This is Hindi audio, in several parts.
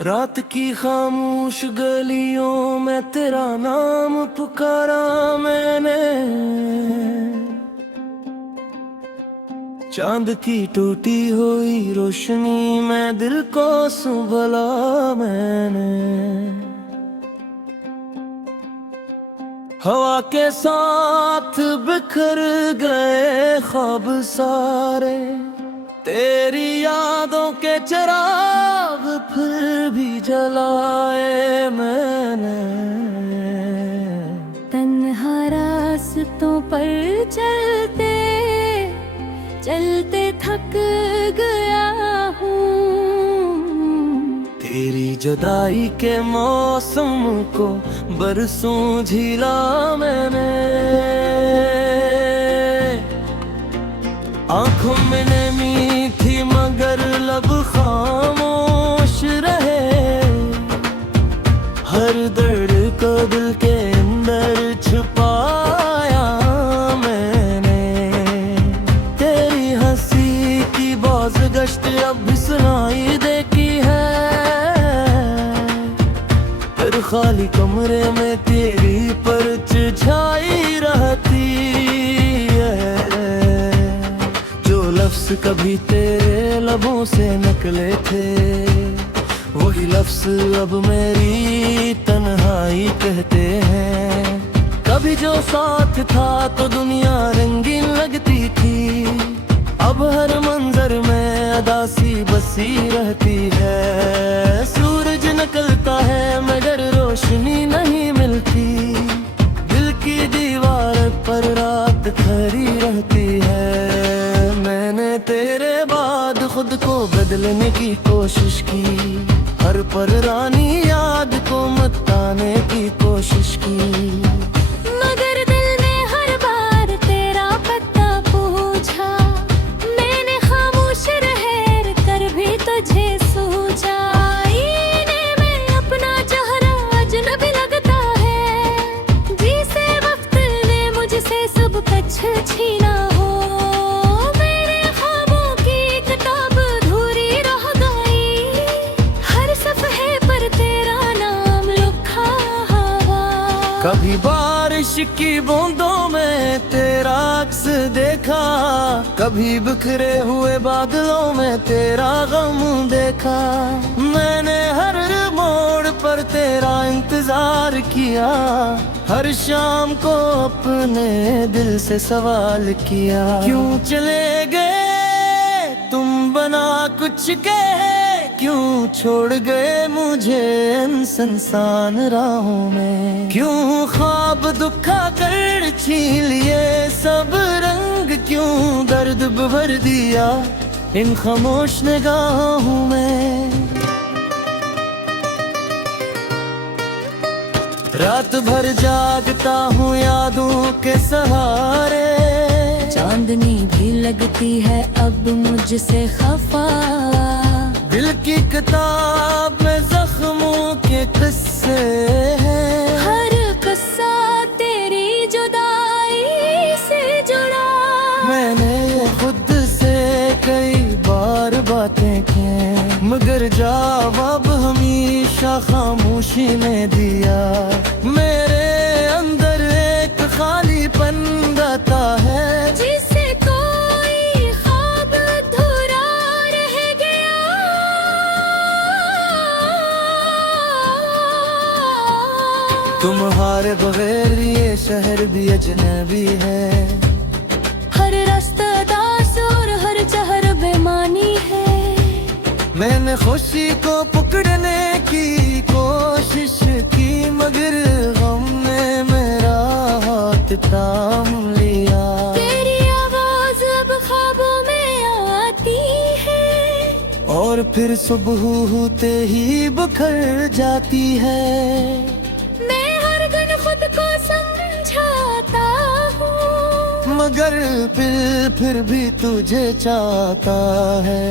रात की खामोश गलियों में तेरा नाम पुकारा मैंने। चांद की टूटी हुई रोशनी में दिल को संभला मैंने। हवा के साथ बिखर गए ख्वाब सारे, तेरी यादों के चिराग फिर भी जलाए मैंने। तन्हा रास्तों पर चलते चलते थक गया हूँ। तेरी जुदाई के मौसम को बरसों झीला मैंने। आंखों में नमी थी मगर लब खामोश रहे। हर दर्द को दिल के अंदर छुपाया मैंने। तेरी हंसी की बाज़गश्त अब भी सुनाई देती है। हर खाली कमरे में तेरी परछ छाई रहती है। लफ्ज़ कभी तेरे लबों से निकले थे, वही लफ्ज़ अब मेरी तन्हाई कहते हैं। कभी जो साथ था तो दुनिया रंगीन लगती थी, अब हर मंजर में अदासी बसी रहती है। सूरज निकलता है मगर रोशनी नहीं मिलती। दिल की दीवार पर रात खड़ी रहती है। तेरे बाद खुद को बदलने की कोशिश की, हर पल रानी याद को मताने की कोशिश की। मगर दिल ने हर बार तेरा पता पूछा। मैंने खामोश रह कर भी तुझे सोचा। आईने में अपना चेहरा अजनबी लगता है, जिसे वक्त ने मुझसे सब कुछ छीना हो। कभी बारिश की बूंदों में तेरा अक्स देखा, कभी बिखरे हुए बादलों में तेरा गम देखा। मैंने हर मोड़ पर तेरा इंतजार किया, हर शाम को अपने दिल से सवाल किया। क्यों चले गए तुम बना कुछ के, क्यों छोड़ गए मुझे इन सुनसान राहों में। क्यों ख्वाब दुखा कर छीन लिए सब रंग, क्यों दर्द भर दिया इन खामोश निगाहों में। रात भर जागता हूँ यादों के सहारे। चांदनी भी लगती है अब मुझसे खफा। दिल की किताब में जख्मों के किस्से हैं। हर किस्सा तेरी जुदाई से जुड़ा। मैंने खुद से कई बार बातें की, मगर जवाब हमेशा खामोशी ने दिया। मेरे अंदर एक खालीपन गाता है, जिसे कोई ख्वाब अधूरा रह गया। तुम्हारे बगैर ये शहर भी अजनबी है। हर रास्ता दास और हर चेहरा बेमानी है। मैंने खुशी को पकड़ने की कोशिश की, मगर गम ने मेरा हाथ थाम लिया। तेरी आवाज अब ख्वाबों में आती है, और फिर सुबह होते ही बिखर जाती है। मैं हर दिन खुद को समझाता हूँ, मगर फिर भी तुझे चाहता है।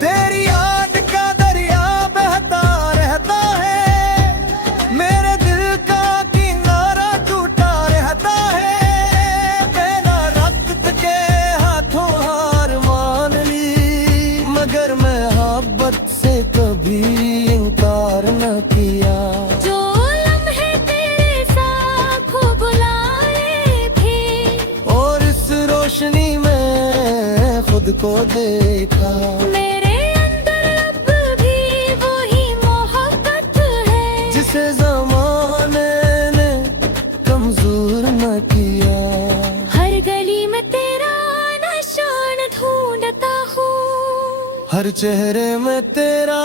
तेरी याद का दरिया बहता रहता है, मेरे दिल का किनारा टूटा रहता है। बिना रक्त के हाथों हार मान ली, मगर मैं मोहब्बत से कभी को देखा। मेरे अंदर अब भी वही मोहब्बत है जिसे जमाने ने कमजोर न किया। हर गली में तेरा निशान ढूंढता हूँ हर चेहरे में तेरा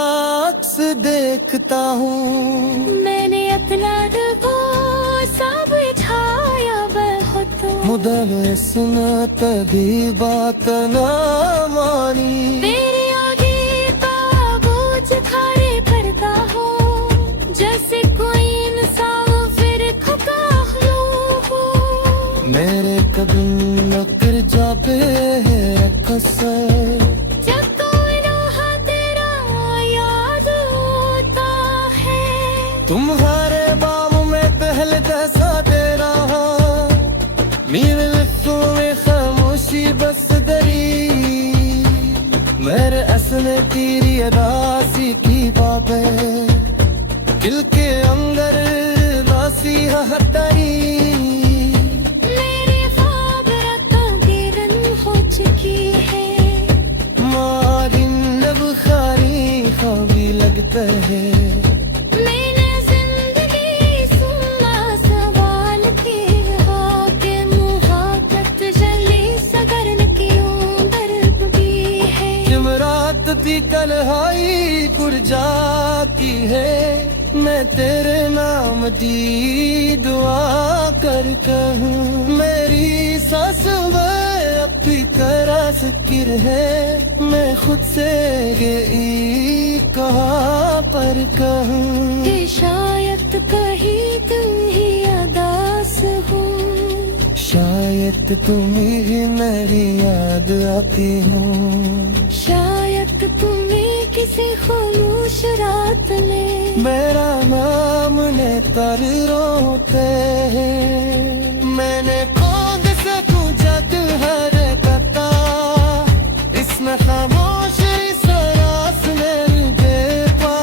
अक्स देखता हूँ। मैंने अपना दिल को सब छाया बहुत मुदल इसने तभी बात न मानी। तेरे आगे ताबूत खड़े करता हूँ जैसे कोई इंसान फिर थका हो। मेरे कदम लकर जाबे है कसर। जब कोई लोहा तेरा याद होता है तुम्हारे बाम में पहले जैसा तेरा मेरे लिप्सों में खामोशी बस दरी। मेरे असले तेरी अदासी की बाबे दिल के अंदर नासी हटरी। मेरी ख्वाब रातों गिरन हो चुकी है मारिन लब खारी खाबी लगता है। मैंने जिंदगी सुना सवाल किया कि मुहाबत जली सगरन क्यों दर्दी है। जमरात थी कलहाई गुरजा की है। मैं तेरे नाम दी दुआ कर कहूँ। मेरी सांस में अब भी करा जिक्र है। मैं खुद से ये कहाँ पर कहूँ कि शायद कहीं तुम ही अदास हो। शायद तुम्हें ही मेरी याद आती हो। शायद तुम्हें किसी खामोश रात ने मेरा नाम ने तर रोते हैं। मैंने खोद सकूं जग हर कता इसमें खामोशी सरास में दे पा।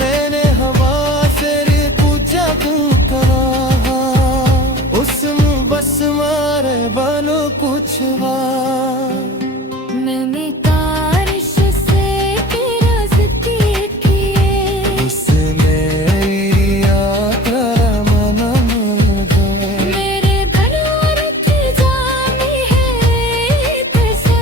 मैंने हवा से पूछा क्यों करा उसमें बस मारे बालो कुछ मैंने तारिश से किराजती किए मेरे बनोर की जानी है कैसे।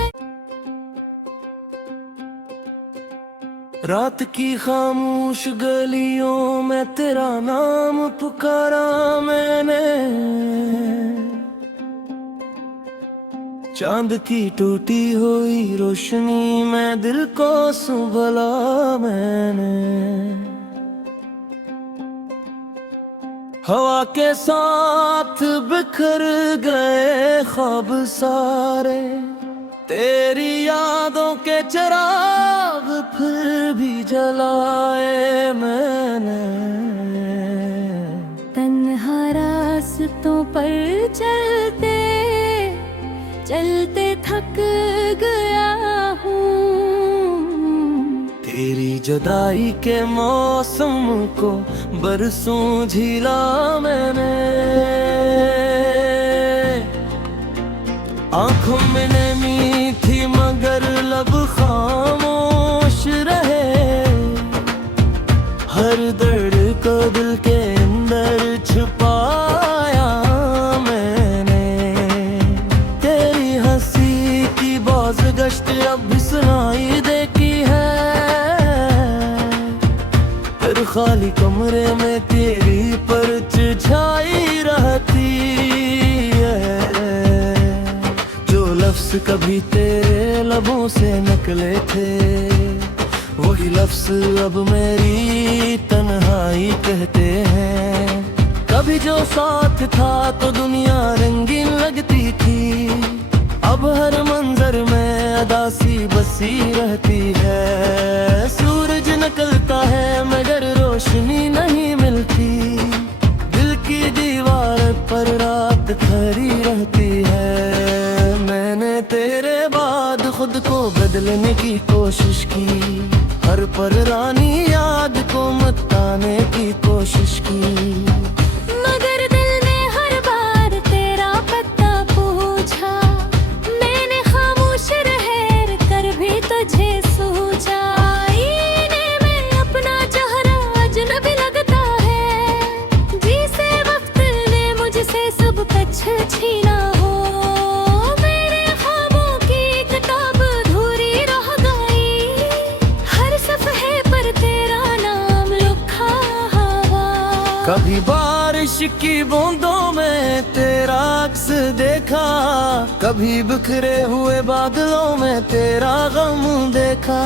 रात की खामोश गलियों में तेरा नाम पुकारा मैंने। चांद की टूटी हुई रोशनी में दिल को संभला मैंने। हवा के साथ बिखर गए ख्वाब सारे। तेरी यादों के चिराग फिर भी जलाए मैंने। तन्हा रास्तों पर चलते चलते थक गया हूँ। तेरी जुदाई के मौसम को बरसों झीला मैंने। आंखों में नमी थी मगर लब खामोश रहे। हर दर्द को दिल के अंदर छुपाया मैंने। तेरी हंसी की बाज गश्त अब भी सुनाई देती है। फिर खाली कमरे में तेरी परछ छाई रहती है। जो लफ्ज कभी तेरे लबों से निकले थे वही लफ्ज अब मेरी तन्हाई कहते हैं। कभी जो साथ था तो दुनिया रंगीन लगती थी। अब हर मंजर में अदासी बसी रहती है। सूरज निकलता है मगर रोशनी नहीं मिलती। दिल की दीवार पर रात खड़ी रहती है। मैंने तेरे बाद खुद को बदलने की कोशिश की। हर पर रानी याद को मताने की कोशिश की। मगर दिल ने हर बार तेरा पता पूछा। मैंने खामोश रहे कभी बारिश की बूंदों में तेरा अक्स देखा, कभी बिखरे हुए बादलों में तेरा गम देखा।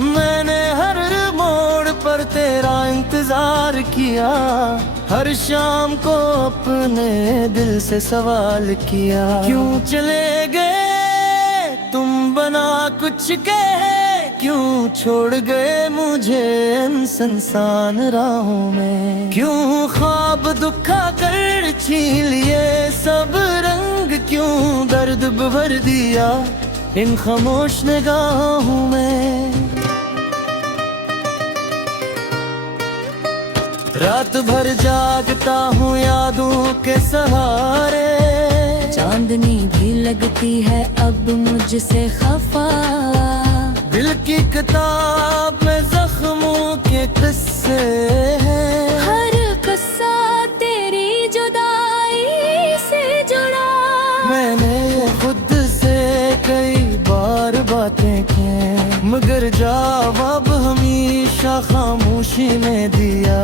मैंने हर मोड़ पर तेरा इंतजार किया, हर शाम को अपने दिल से सवाल किया, क्यों चले गए तुम बना कुछ के, क्यों छोड़ गए मुझे इन सुनसान राहों में। क्यों ख्वाब दुखा कर छीन लिए सब रंग, क्यों दर्द भर दिया इन खामोश निगाहों में। रात भर जागता हूँ यादों के सहारे, चांदनी भी लगती है अब मुझसे खफा। दिल की किताब में जख्मों के किस्से हैं, हर किस्सा तेरी जुदाई से जुड़ा। मैंने खुद से कई बार बातें की, मगर जवाब हमेशा खामोशी में दिया।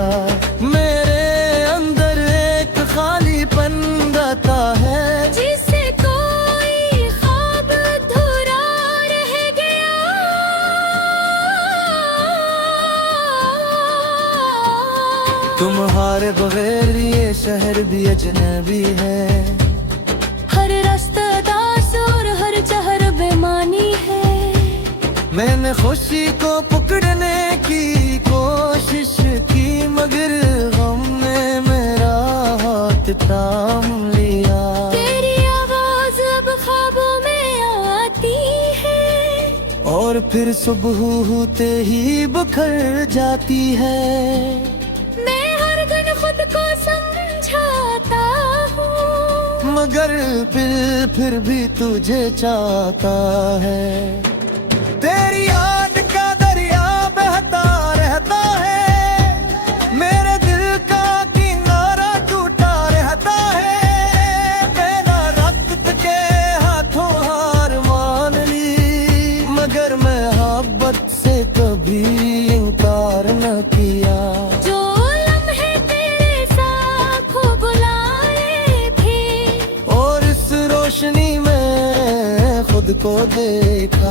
मेरे अंदर एक खालीपन रहता है, जिसे कोई ख्वाब अधूरा रह गया। तुम्हारे बगैर ये शहर भी अजनबी है, हर रास्ता दास और हर चहर बेमानी है। मैंने खुशी को पकड़ने की कोशिश की, मगर गम ने मेरा हाथ थाम लिया। तेरी आवाज अब ख्वाबों में आती है, और फिर सुबह होते ही बिखर जाती है। मैं हर दिन खुद को समझाता हूँ, मगर फिर भी तुझे चाहता है। तेरी याद का दरिया बहता रहता है, मेरे दिल का किनारा टूटा रहता है। बिना रक्त के हाथों हार मान ली, मगर मैं मोहब्बत से कभी इनकार न किया। जो लम्हे तेरे साथ हो बुलाए थे, और इस रोशनी में खुद को देखा।